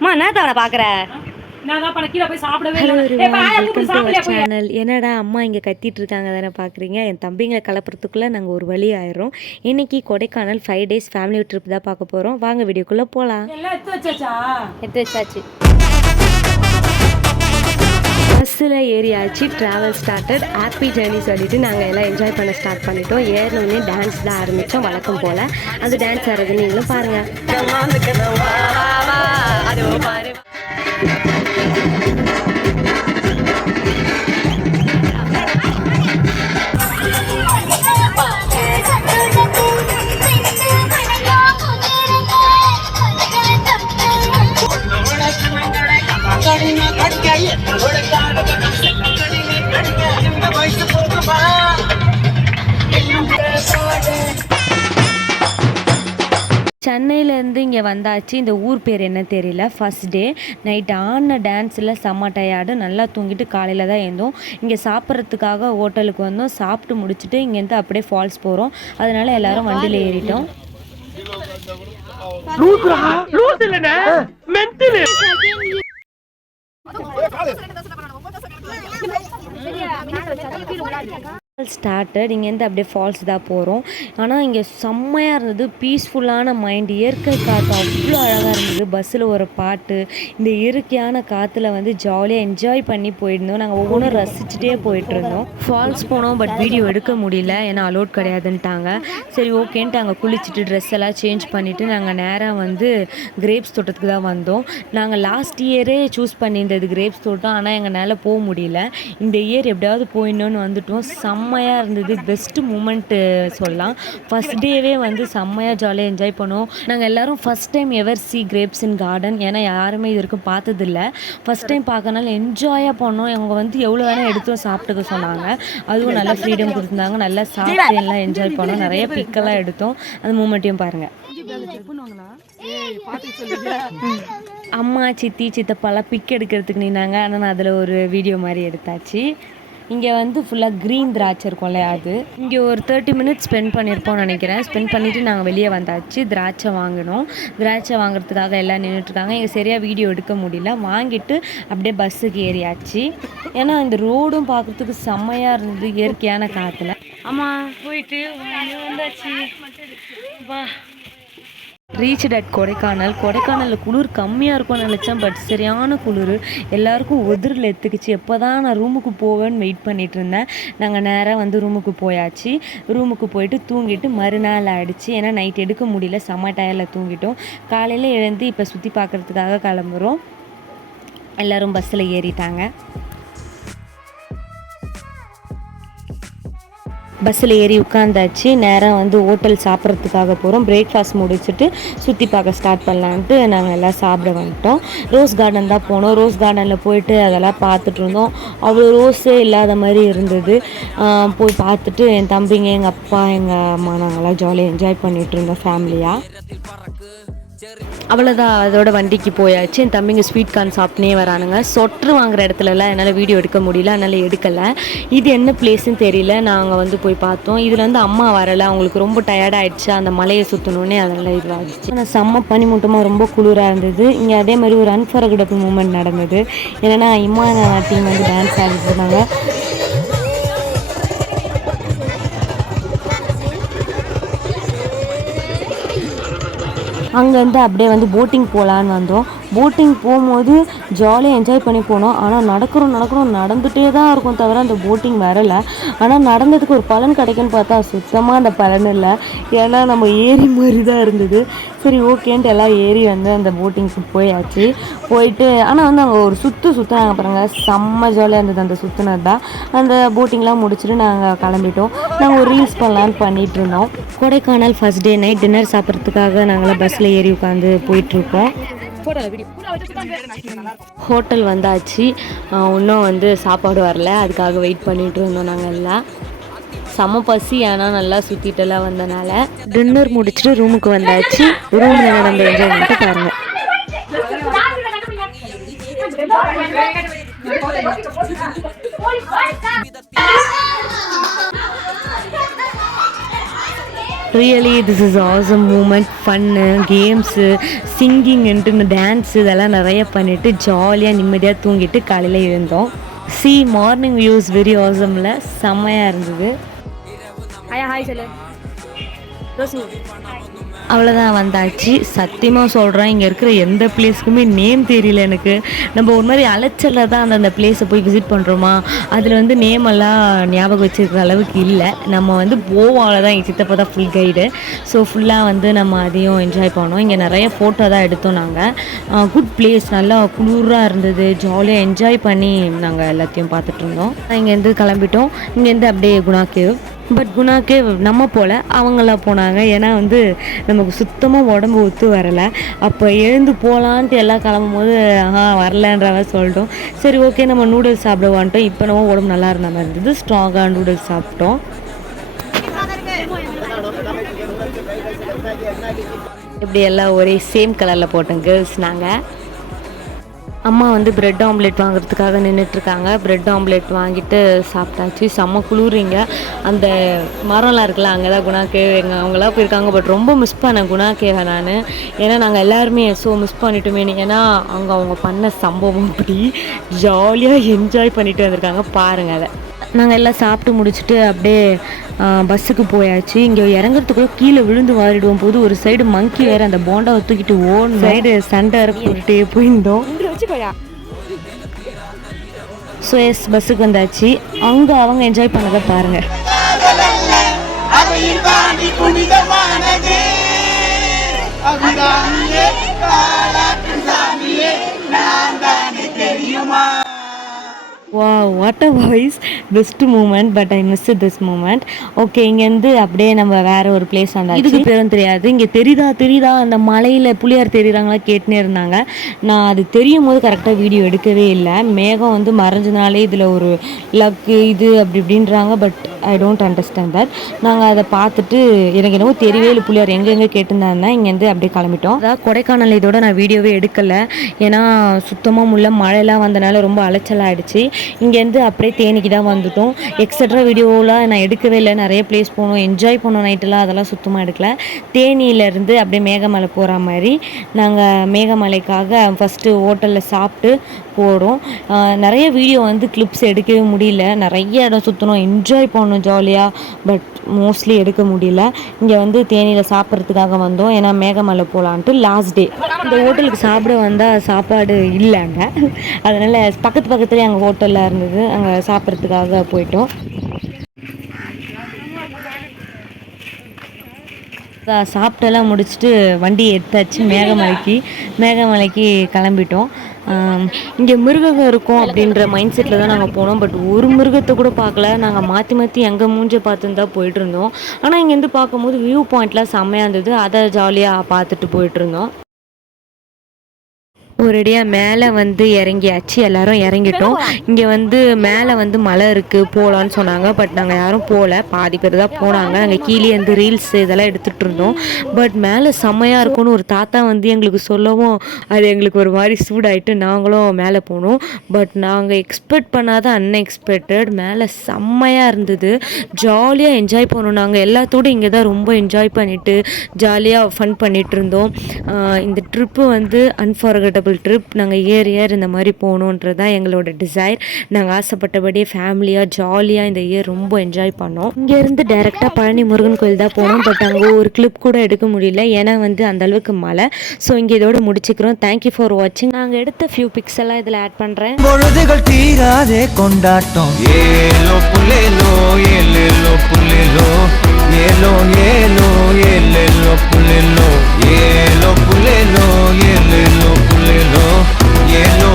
அம்மா என்ன தவணை பார்க்குற? சேனல் என்னடா அம்மா இங்கே கத்திட்டு இருக்காங்க தானே பார்க்குறீங்க என் தம்பிங்களை கலப்புறதுக்குள்ளே நாங்கள் ஒரு வழி ஆயிடுறோம். இன்னைக்கு Kodaikanal five days family trip தான் பார்க்க போகிறோம் வாங்க வீடியோக்குள்ளே போகலாம் எடுத்து வச்சாச்சு. பஸ்ஸில் ஏறியாச்சு ட்ராவல் ஸ்டார்டட் ஹாப்பி ஜேர்னி சொல்லிட்டு நாங்கள் எல்லாம் என்ஜாய் பண்ண ஸ்டார்ட் பண்ணிட்டோம். ஏறினோடனே டான்ஸ் தான் ஆரம்பித்தோம் வழக்கம் போல். அந்த டான்ஸ் ஆடுறது நீங்களும் பாருங்கள் சென்னையிலேருந்து இங்கே வந்தாச்சு. இந்த ஊர் பேர் என்ன தெரியல. ஃபஸ்ட் டே நைட் ஆடின டான்ஸில் செம்ம டயர்டு நல்லா தூங்கிட்டு காலையில் தான் எழுந்தோம் இங்கே சாப்பிட்றதுக்காக ஹோட்டலுக்கு வந்தோம். சாப்பிட்டு முடிச்சுட்டு இங்கேருந்து அப்படியே ஃபால்ஸ் போகிறோம் அதனால எல்லாரும் வண்டியில் ஏறிட்டோம். ஸ்டார்டட் இங்கேருந்து அப்படியே ஃபால்ஸ் தான் போகிறோம் ஆனால் இங்கே செம்மையாக இருந்தது. பீஸ்ஃபுல்லான மைண்ட் இயற்கை காற்று அவ்வளோ அழகாக இருந்தது. பஸ்ஸில் ஒரு பாட்டு இந்த இயற்கையான காற்றுல வந்து ஜாலியாக என்ஜாய் பண்ணி போயிருந்தோம். நாங்கள் ஒவ்வொன்றும் ரசிச்சுட்டே போயிட்டுருந்தோம். ஃபால்ஸ் போனோம் பட் வீடியோ எடுக்க முடியல. ஏன்னா அலோட் கிடையாதுன்ட்டாங்க. சரி ஓகேன்ட்டு அங்கே குளிச்சுட்டு ட்ரெஸ் எல்லாம் சேஞ்ச் பண்ணிவிட்டு நாங்கள் நேராக வந்து கிரேப்ஸ் தோட்டத்துக்கு தான் வந்தோம். நாங்கள் லாஸ்ட் இயரே சூஸ் பண்ணியிருந்தது கிரேப்ஸ் தோட்டம். ஆனால் எங்களால் போக முடியல. இந்த இயர் எப்படியாவது போயிடணும்னு வந்துட்டோம். செம்மையாக இருந்தது. பெஸ்ட்டு மூமெண்ட்டு சொல்லலாம். ஃபஸ்ட் டேவே வந்து செம்மையாக ஜாலியாக என்ஜாய் பண்ணோம். நாங்கள் எல்லாரும் first time ever see grapes in garden ஏன்னா யாருமே இது வரைக்கும் பார்த்ததில்ல. ஃபஸ்ட் டைம் பார்க்கறனால என்ஜாயாக பண்ணோம். அவங்க வந்து எவ்வளோ வேணால் எடுத்தும் சாப்பிட்டுக்க சொன்னாங்க. அதுவும் நல்லா ஃப்ரீடம் கொடுத்துருந்தாங்க. நல்லா சாப்பிட்டு எல்லாம் என்ஜாய் பண்ணோம். நிறைய பிக்கெல்லாம் எடுத்தோம். அந்த மூமெண்ட்டையும் பாருங்கள் அம்மா சித்தி சித்தப்பாலாம் பிக் எடுக்கிறதுக்கு நின்னாங்க. ஆனால் நான் அதில் ஒரு வீடியோ மாதிரி எடுத்தாச்சு. இங்கே வந்து ஃபுல்லாக க்ரீன் திராட்சை இருக்கும்ல அது? இங்கே ஒரு தேர்ட்டி மினிட்ஸ் ஸ்பெண்ட் பண்ணியிருப்போம்னு நினைக்கிறேன். ஸ்பெண்ட் பண்ணிவிட்டு நாங்கள் வெளியே வந்தாச்சு. திராட்சை வாங்கினோம். திராட்சை வாங்குறதுக்காக எல்லாம் நின்றுட்டுருக்காங்க இங்கே சரியாக வீடியோ எடுக்க முடியல. வாங்கிட்டு அப்படியே பஸ்ஸுக்கு ஏறியாச்சு. ஏன்னா இந்த ரோடும் பார்க்குறதுக்கு செம்மையாக இருந்தது. இயற்கையான காற்றுல ஆமாம் போயிட்டு வந்தாச்சு. வா. Reach at Kodaikanal. கொடைக்கானலில் குளிர் கம்மியாக இருக்கும்னு நினச்சேன் பட் சரியான குளிர். எல்லாருக்கும் உதிரில் எத்துக்குச்சு. எப்போ தான் நான் ரூமுக்கு போவேன்னு வெயிட் பண்ணிகிட்டு இருந்தேன். நாங்கள் நேராக வந்து ரூமுக்கு போயாச்சு. ரூமுக்கு போயிட்டு தூங்கிட்டு மறுநாள் ஆகிடுச்சு ஏன்னா நைட் எடுக்க முடியல. செம்ம டயரில் தூங்கிட்டோம். காலையில் எழுந்து இப்போ சுற்றி பார்க்குறதுக்காக கிளம்புறோம். எல்லோரும் பஸ்ஸில் ஏறிட்டாங்க. பஸ்ஸில் ஏறி உட்காந்தாச்சு. நேராக வந்து ஹோட்டல் சாப்பிட்றதுக்காக போகிறோம் பிரேக்ஃபாஸ்ட் முடிச்சுட்டு சுற்றி பார்க்க ஸ்டார்ட் பண்ணலான்ட்டு நாங்கள் எல்லாம் சாப்பிட வந்துட்டோம். ரோஸ் கார்டன் தான் போனோம். ரோஸ் கார்டனில் போயிட்டு அதெல்லாம் பார்த்துட்டு இருந்தோம். அவ்வளோ ரோஸே இல்லாத மாதிரி இருந்தது. போய் பார்த்துட்டு என் தம்பிங்க எங்கள் அப்பா எங்கள் அம்மா நாங்கள்லாம் ஜாலியாக என்ஜாய் பண்ணிகிட்டு இருந்தோம் ஃபேமிலியாக அவ்வளோதான் அதோட வண்டிக்கு போயாச்சு. என் தம்பிங்க ஸ்வீட் கார்ன் சாப்பிட்னே வரானுங்க. சொட்ரு வாங்குற இடத்துலலாம் என்னால் வீடியோ எடுக்க முடியல அதனால் எடுக்கலை. இது என்ன பிளேஸ்ன்னு தெரியல. நாங்கள் வந்து போய் பார்த்தோம். இதில் வந்து அம்மா வரலை. அவங்களுக்கு ரொம்ப டயர்டாகிடுச்சு அந்த மலையை சுற்றணுன்னே அதெல்லாம் இதுவாகிடுச்சு ஆனால் செம்ம பனிமூட்டமாக ரொம்ப குளிராக இருந்தது. இங்கே அதே மாதிரி ஒரு அன்ஃபர்கடபிள் மூமெண்ட் நடந்தது. என்னென்னா இம்மான டீம் வந்து டான்ஸ் ஆடிட்டு இருந்தாங்க. அங்கேருந்து அப்படியே வந்து போட்டிங் போகலான்னு வந்தோம். போட்டிங் போகும்போது ஜாலியாக என்ஜாய் பண்ணி போனோம். ஆனால் நடக்கிறோம் நடக்கிறோம் நடந்துகிட்டே தான் இருக்கும் தவிர அந்த போட்டிங் வரலை. ஆனால் நடந்ததுக்கு ஒரு பலன் கிடைக்குன்னு பார்த்தா சுத்தமாக அந்த பலன் இல்லை. ஏன்னா நம்ம ஏரி மாதிரி தான் இருந்தது. சரி ஓகேன்ட்டு எல்லாம் ஏறி வந்து அந்த போட்டிங்க்கு போயாச்சு. போயிட்டு ஆனால் வந்து அங்கே ஒரு சுற்று சுற்றினாங்க பாருங்கள் செம்ம ஜாலியாக இருந்தது அந்த சுற்றுனது தான் அந்த போட்டிங்லாம் முடிச்சுட்டு நாங்கள் கிளம்பிட்டோம். நாங்கள் ஒரு ரீல்ஸ் பண்ணலான்னு பண்ணிகிட்ருந்தோம் இருந்தோம். Kodaikanal first day night dinner சாப்பிட்றதுக்காக நாங்களாம் பஸ்ஸில் ஏறி உட்காந்து போயிட்டுருக்கோம். ஹோட்டல் வந்தாச்சு. இன்னும் வந்து சாப்பாடு வரல. அதுக்காக வெயிட் பண்ணிட்டு இருந்தோம் நாங்கள் எல்லாம். செம பசி ஆனால் நல்லா சுற்றிட்டுலாம் வந்தனால. டின்னர் முடிச்சுட்டு ரூமுக்கு வந்தாச்சு. ரூமில் நடந்த என்ஜாய்மெண்ட்டை பாருங்கள் really this is awesome moment fun games சிங்கிங்ன்ட்டு dance இதெல்லாம் நிறைய பண்ணிவிட்டு ஜாலியாக நிம்மதியாக தூங்கிட்டு காலையில் எழுந்தோம். சி மார்னிங் வியூஸ் வெரி ஆசமில் செம்மையாக இருந்தது. ஆயா ஹாய் சொல்லு ரோஷினி அவ்வளோதான் வந்தாச்சு. சத்தியமாக சொல்கிறேன் இங்கே இருக்கிற எந்த பிளேஸ்க்குமே நேம் தெரியல எனக்கு. நம்ம ஒரு மாதிரி அலைச்சலில் தான் அந்த பிளேஸை போய் விசிட் பண்ணுறோமா அதில் வந்து நேம் எல்லாம் ஞாபகம் வச்சுருக்கிற அளவுக்கு இல்லை. நம்ம வந்து போவோம் அவ்வளோதான் எங்கள் சித்தப்பா தான் ஃபுல் கைடு ஸோ ஃபுல்லாக வந்து நம்ம அதையும் என்ஜாய் பண்ணோம். இங்கே நிறைய ஃபோட்டோ தான் எடுத்தோம் நாங்கள் குட் பிளேஸ் நல்லா குளிராக இருந்தது. ஜாலியாக என்ஜாய் பண்ணி நாங்கள் எல்லாத்தையும் பார்த்துட்டு இருந்தோம். இங்கேருந்து கிளம்பிட்டோம். இங்கேருந்து அப்படியே குணா கேவ் பட் குணாக்கே நம்ம போல் அவங்களாம் போனாங்க. ஏன்னா வந்து நமக்கு சுத்தமாக உடம்பு ஒத்து வரலை. அப்போ எழுந்து போகலான்ட்டு எல்லாம் கிளம்பும் போது ஆஹா வரலன்ற சொல்லிட்டோம். சரி ஓகே நம்ம நூடுல்ஸ் சாப்பிடுவான்ட்டோம் இப்போ நம்ம உடம்பு நல்லா இருந்த மாதிரி இருந்தது. ஸ்ட்ராங்காக நூடுல்ஸ் சாப்பிட்டோம். இப்படி எல்லாம் ஒரே சேம் கலரில் போட்டோம் கேர்ள்ஸ் நாங்கள் அம்மா வந்து பிரெட் ஆம்லெட் வாங்குறதுக்காக நின்றுட்டுருக்காங்க பிரெட் ஆம்லெட் வாங்கிட்டு சாப்பிட்டாச்சு. செம்ம குளிரிங்க அந்த மரம்லாம் இருக்குல்ல அங்கே தான் குணா கேவ் எங்கள் அவங்களாம் போயிருக்காங்க. பட் ரொம்ப மிஸ் பண்ணேன் குணா கேவை நான். ஏன்னா நாங்கள் எல்லாருமே ஸோ மிஸ் பண்ணிட்டோமே. ஏன்னா அங்கே அவங்க பண்ண சம்பவம் அப்படி. ஜாலியாக என்ஜாய் பண்ணிட்டு வந்திருக்காங்க. பாருங்கள் அதை. நாங்கள் எல்லாம் சாப்பிட்டு முடிச்சுட்டு அப்படியே பஸ்ஸுக்கு போயாச்சு. இங்கே இறங்குறதுக்குள்ள கீழே விழுந்து வாரிடுவோம் போது ஒரு சைடு மங்கி வேற அந்த போண்டாவை தூக்கிட்டு ஓன் சைடு சண்டை போட்டுட்டே போயிருந்தோம். ஸோ எஸ் பஸ்ஸுக்கு வந்தாச்சு. அங்கே அவங்க என்ஜாய் பண்ணதை பாருங்கள் தெரியுமா? வா what a voice best moment but I miss this moment okay இங்கேருந்து அப்படியே நம்ம வேற ஒரு பிளேஸ் வந்தாச்சு. இதுக்கு பேரும் தெரியாது. இங்கே தெரியுதா தெரியுதா அந்த மலையில் புளியார் தெரியுறாங்களா கேட்டுனே இருந்தாங்க. நான் அது தெரியும் போது கரெக்டாக வீடியோ எடுக்கவே இல்லை. மேகம் வந்து மறைஞ்சனாலே இதில் ஒரு லக்கு இது அப்படி இப்படின்றாங்க but I don't understand that நாங்கள் அதை பார்த்துட்டு எனக்கு என்னவோ தெரியவே புள்ளியார் எங்கெங்கே கேட்டிருந்தாங்க இங்கேருந்து அப்படியே கிளம்பிட்டோம். அதாவது கொடைக்கானல் இதோட நான் வீடியோவே எடுக்கலை. ஏன்னா சுத்தமாக முள்ள மழையெல்லாம் வந்தனால ரொம்ப அலைச்சல் ஆயிடுச்சு. இங்கேருந்து அப்படியே தேனிக்கு தான் வந்துட்டோம். எக்ஸட்ரா வீடியோலாம் நான் எடுக்கவே இல்லை. நிறைய பிளேஸ் போனோம். என்ஜாய் பண்ணோம் நைட்டெல்லாம் அதெல்லாம் சுத்தமாக எடுக்கல. தேனியிலேருந்து அப்படியே மேகமலை போகிற மாதிரி நாங்கள் மேகமலைக்காக ஃபஸ்ட்டு ஹோட்டலில் சாப்பிட்டு போகிறோம் நிறைய வீடியோ வந்து கிளிப்ஸ் எடுக்கவே முடியல. நிறைய இடம் சுற்றணும் என்ஜாய் பண்ணோம். ஜாலியாக பட் மோஸ்ட்லி எடுக்க முடியல. இங்கே வந்து தேனியில் சாப்பிட்றதுக்காக வந்தோம். ஏன்னா மேகமலை போகலான்ட்டு லாஸ்ட் டே இந்த ஹோட்டலுக்கு சாப்பிட வந்தால் சாப்பாடு இல்லைங்க. அதனால் பக்கத்து பக்கத்துலேயே அங்கே ஹோட்டலில் இருந்தது. அங்கே சாப்பிட்றதுக்காக போயிட்டோம். சாப்பிட்டெல்லாம் முடிச்சுட்டு வண்டி எடுத்தாச்சு மேகமலைக்கு. மேகமலைக்கு கிளம்பிட்டோம். இங்கே மிருககம் இருக்கும் அப்படின்ற மைண்ட் செட்டில் தான் நாங்கள் போனோம். பட் ஒரு மிருகத்தை கூட பார்க்கல. நாங்கள் மாற்றி மாற்றி எங்கள் மூஞ்சை பார்த்துன்னு தான் போயிட்டு இருந்தோம். ஆனால் இங்கேருந்து பார்க்கும்போது வியூ பாயிண்ட்லாம் செம்மையாக இருந்தது. அதை ஜாலியாக பார்த்துட்டு போயிட்டு இருந்தோம். ஒரேடியாக மேலே வந்து இறங்கியாச்சு. எல்லாரும் இறங்கிட்டோம். இங்கே வந்து மேலே வந்து மலை இருக்குது போகலான்னு சொன்னாங்க. பட் நாங்கள் யாரும் போகல பாதி பேர் தான் போனாங்க. நாங்கள் கீழே இருந்து ரீல்ஸ் இதெல்லாம் எடுத்துகிட்டு இருந்தோம். பட் மேலே செம்மையாக இருக்கும்னு ஒரு தாத்தா வந்து எங்களுக்கு சொல்லவும் அது எங்களுக்கு ஒரு மாதிரி சூடாயிட்டு நாங்களும் மேலே போனோம். பட் நாங்கள் எக்ஸ்பெக்ட் பண்ணாத அன்எக்ஸ்பெக்டட் மேலே செம்மையாக இருந்தது. ஜாலியாக என்ஜாய் பண்ணோம் நாங்கள் எல்லாத்தோடு இங்கே தான் ரொம்ப என்ஜாய் பண்ணிவிட்டு ஜாலியாக ஃபன் பண்ணிகிட்டு இருந்தோம். இந்த ட்ரிப்பு வந்து அன்ஃபார்கட்டபிள் ட்ரிப் நாங்கள் இயர் இயர் இந்த மாதிரி போகணுன்றது தான் எங்களோட டிசைர் நாங்கள் ஆசைப்பட்டபடியே ஃபேமிலியாக ஜாலியாக இந்த இயர் ரொம்ப என்ஜாய் பண்ணோம். இங்கேருந்து டைரெக்டாக பழனி முருகன் கோயில் தான் போனோம். பட் அங்கே ஒரு கிளிப் கூட எடுக்க முடியல. ஏன்னா வந்து அந்த அளவுக்கு மழை. ஸோ இங்கே இதோட முடிச்சுக்கிறோம். தேங்க்யூ ஃபார் வாட்சிங் நாங்கள் எடுத்த ஃபியூ பிக்ஸ் எல்லாம் இதில் ஆட் பண்ணுறேன் பொழுதுகள் தீராதே கொண்டாட்டம். ஏலோ புல்லேலோ ஏலேலோ புல்லே ఏలో ఏలో ఏలెల్లో పుల్లెల్లో ఏలో పుల్లెల్లో ఏలెల్లో పుల్లెల్లో ఏలో